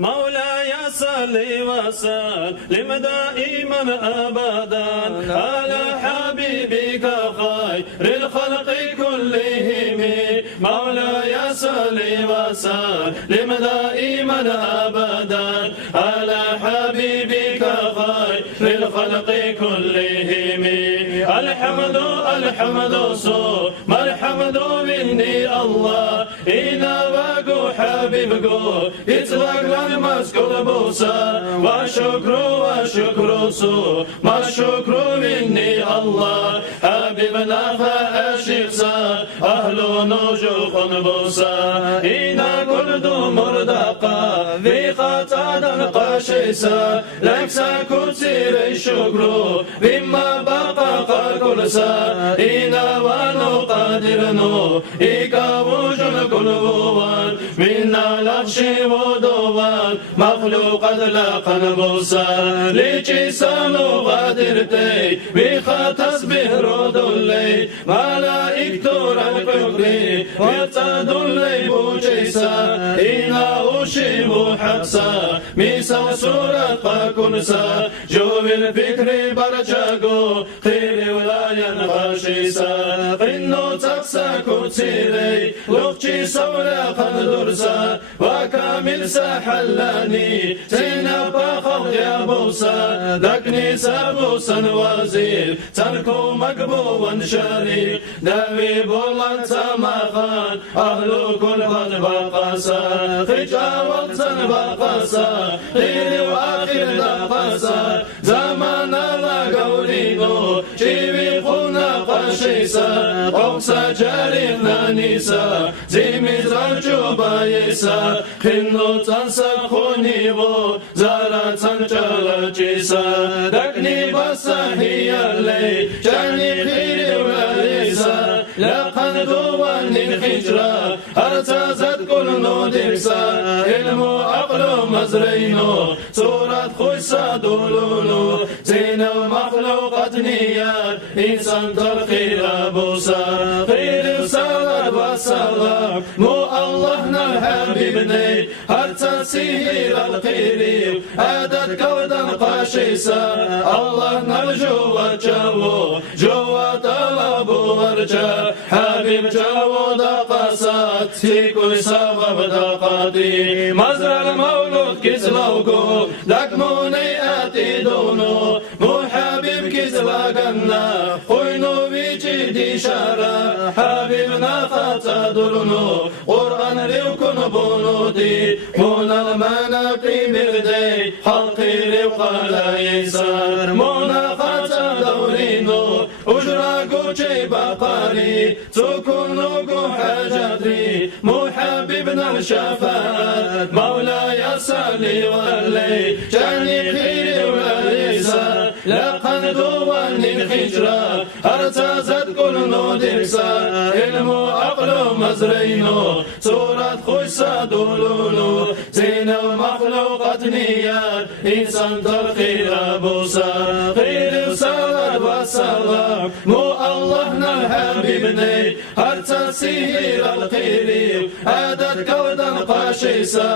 مولاي صل وسلم دائما أبدا على حبيبك خير الخلق كلهم. مولاي صل وسلم دائما أبدا على حبيبك خير الخلق كلهم. الحمد ثم الحمد مني الله إنا وقو حبيبكو إطلاق للمسكول بوسا وشكر ثم الشكر مني الله حبيبنا فأشيخسا أهل نجوخ بوسا إنا كل مردقا في خطاد القشيسا لكسا كتير الشكر بما بقى كلسا إنا ونقدرنو إيكا وجن كل بوان منا لغشي ودوان مخلوق لقا بوسا ليشي سالو غادرتي بيخا تسبه رودولي ملائكة الفقري ويتدولي بوجيسا إنا أشيب حقسا ميسا سورة قاكنسا جو الفكر برجاقو خير ولايا خاشيسا قنو تقسا كتيري لغشي سورة قدرسا وكامل سحلاني سينا باخر يا بوسا دكني سابوسا وزير تركو مقبو شريك داوي بولان سماخان أهل كل قد بقاسا خجا وقتا بقاسا خير وآخر دقاسا زمان الله قولينو شيوي قلنا قشيسا قوسا جارينا نيسا زيمي زرجو بايسا خنو تنسا خونيبو زارا تنجل جيسا دقني بسا هي اللي جاني خير وليسا لقد دواني الحجرة ارتزت كل نودكسا علم عقل مزرينو صورة خيسا دولونو زين المخلوقات نيات إنسان ترخير بوسا خير صلاة وسلام مو اللهنا الحبيبني حتى سير الخير عدد كودا قاشيسا الله نرجو وجهه جوا طلب ورجا حبيب جوا دقاسات في كل سبب دقاتي مزرع المولود كسلوكو دكموني آتي دونو مو حبيب كسلاقنا خوينو بيجي شارع حبيبنا خطا دورنو قرآن ريوكن بونودي مونا المناقي بردي حلقي ريوقالا يسار مونا خطا دورينو أجرا قوشي بقاري تكونوكو حاجاتي محببنا الشفاعات مولاي صلي ولي جاني خيري وليسا لقد دواني الحجرة ارتزت كل نودكسا علم عقل مزرينو صورة خيسا دولونو زين المخلوقات نيات إنسان ترخير بوسا خير صلاة وسلام مو اللهنا الحبيبني حتى سير الخير عدد كودا قاشيسا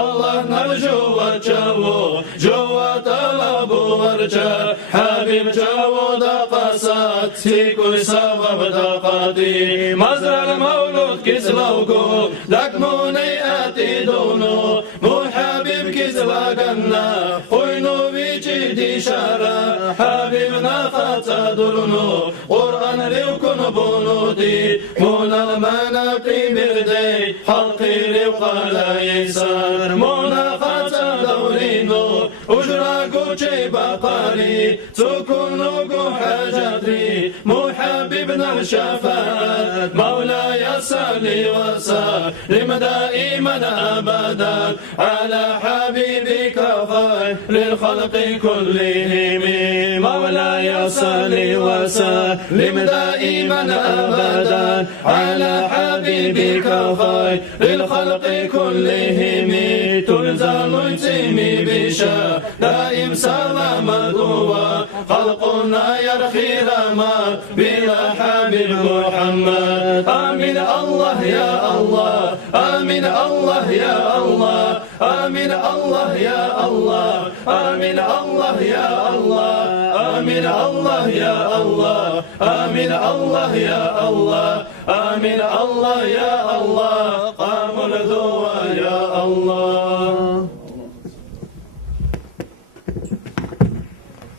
الله نرجو وجهه جوا طلب ورجا حبيب جوا دقاسات في كل سبب دقاتي مزرع المولود كسلوكو دكموني آتي دونو مو حبيب كسلاقنا خوينو بيجي شارع حبيبنا خطا دورنو قرآن ريوكن بونودي مونا المناقي بردي حلقي ريوقالا يسار مونا خطا دورينو أجرا قوشي بقاري تكونوكو حاجاتي محببنا الشفاعات مولاي صلي وسلم دائما أبدا على حبيبك خير الخلق كلهم. مولاي صلي وسلم دائما أبدا على حبيبك خير الخلق كلهم. تلزم يتمي بشا دائم سلام القوى خلقنا يرخي رما بلا حبيب محمد. آمين الله يا الله آمين الله يا الله آمين الله يا الله آمين الله يا الله آمين الله يا الله آمين الله يا الله آمين الله يا الله قام الذوى يا الله